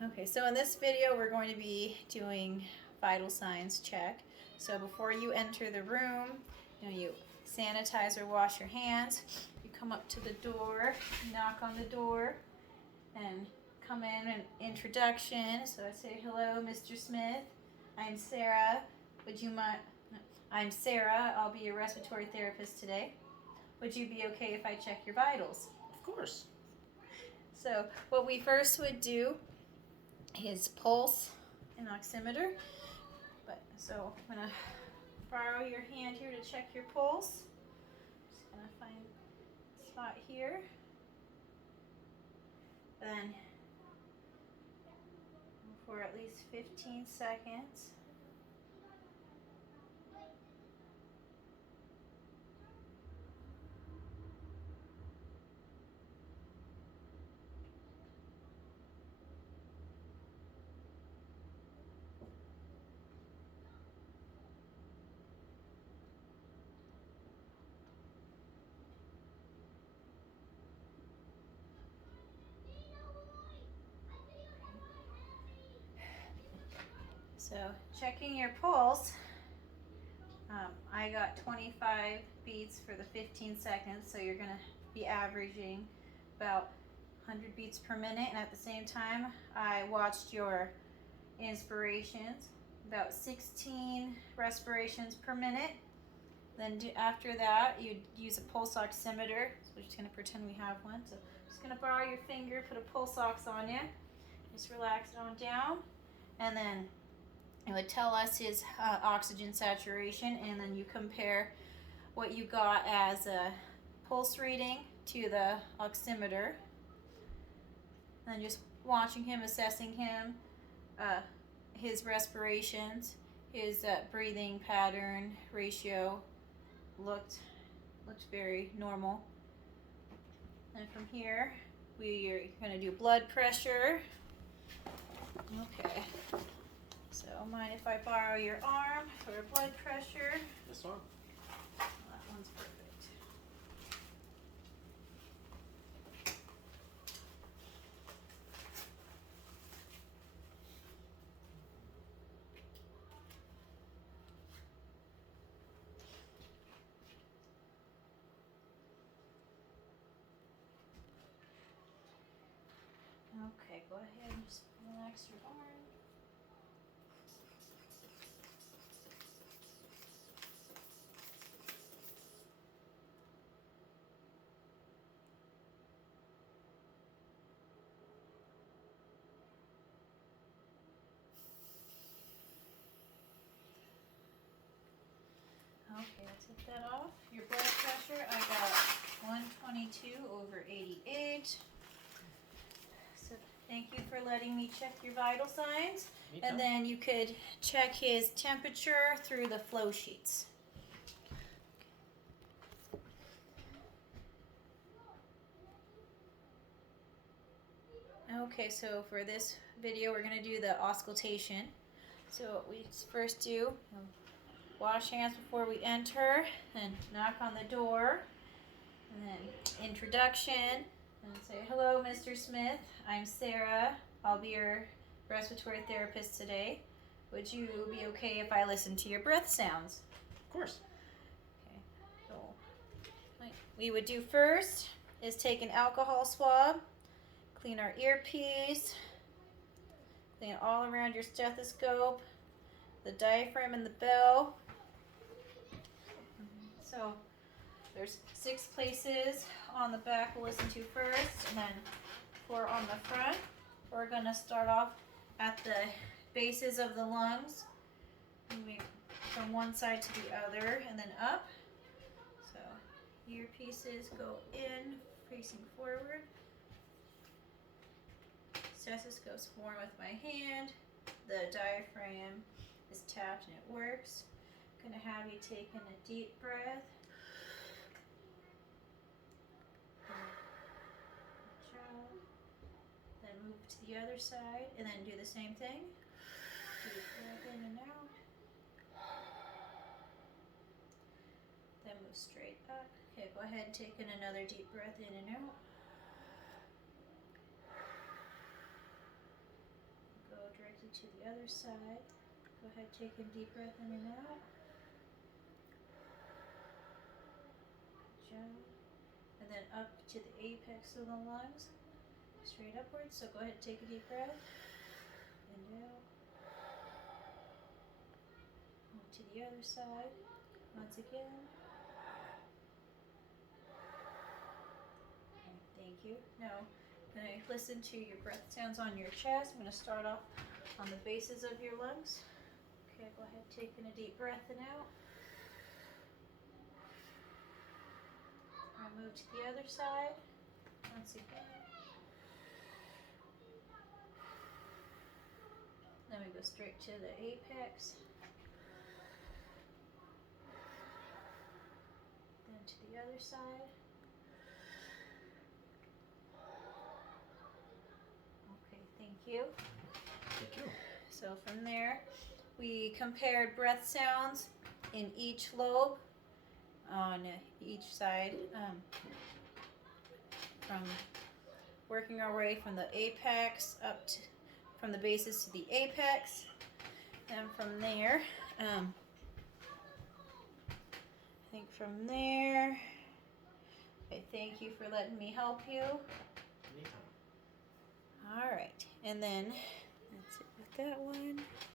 Okay, so in this video we're going to be doing vital signs check. So before you enter the room, you sanitize or wash your hands. You come up to the door, knock on the door, and come in an introduction. So I say, hello, Mr. Smith. I'm Sarah. Would you mind? I'm Sarah. I'll be your respiratory therapist today. Would you be okay if I check your vitals? Of course. So what we first would do is pulse and oximeter. So I'm gonna borrow your hand here to check your pulse. Just gonna find a spot here. Then for at least 15 seconds. So checking your pulse, I got 25 beats for the 15 seconds, so you're going to be averaging about 100 beats per minute, and at the same time I watched your inspirations, about 16 respirations per minute. Then after that you'd use a pulse oximeter, so we're just going to pretend we have one. So I'm just going to borrow your finger, put a pulse ox on you, just relax it on down, and then it would tell us his oxygen saturation, and then you compare what you got as a pulse reading to the oximeter. And then just watching him, assessing him, his respirations, his breathing pattern, ratio looked very normal. And from here, we are going to do blood pressure. Okay. So, mind if I borrow your arm for blood pressure? This one? That one's perfect. Okay, go ahead and just relax your arm. Okay, I took that off. Your blood pressure, I got 122/88. So thank you for letting me check your vital signs. Anytime. And then you could check his temperature through the flow sheets. Okay, so for this video we're going to do the auscultation. So what we first do, wash hands before we enter, then knock on the door, and then introduction, and say, hello, Mr. Smith. I'm Sarah. I'll be your respiratory therapist today. Would you be okay if I listen to your breath sounds? Of course. Okay. So what we would do first is take an alcohol swab, clean our earpiece, clean it all around your stethoscope, the diaphragm and the bell. So there's 6 places on the back we'll listen to first, and then 4 on the front. We're going to start off at the bases of the lungs, moving from one side to the other and then up. So earpieces go in, facing forward. Stethoscope's form with my hand. The diaphragm is tapped and it works. I'm going to have you take in a deep breath. Then move to the other side and then do the same thing. Deep breath in and out. Then move straight up. Okay, go ahead and take in another deep breath in and out. to the other side. Go ahead, take a deep breath in and out. Good job. And then up to the apex of the lungs, straight upwards. So go ahead, take a deep breath. And out. To the other side. Once again. Thank you. Now, I'm going to listen to your breath sounds on your chest. I'm going to start off on the bases of your lungs. Okay, go ahead, taking a deep breath in out. I move to the other side. Once again. Then we go straight to the apex. Then to the other side. Okay, thank you. Thank you. So from there, we compared breath sounds in each lobe on each side, from working our way from the apex up to, from the bases to the apex. And from there, I think from there, I thank you for letting me help you. Anytime. All right, and then that's it with that one.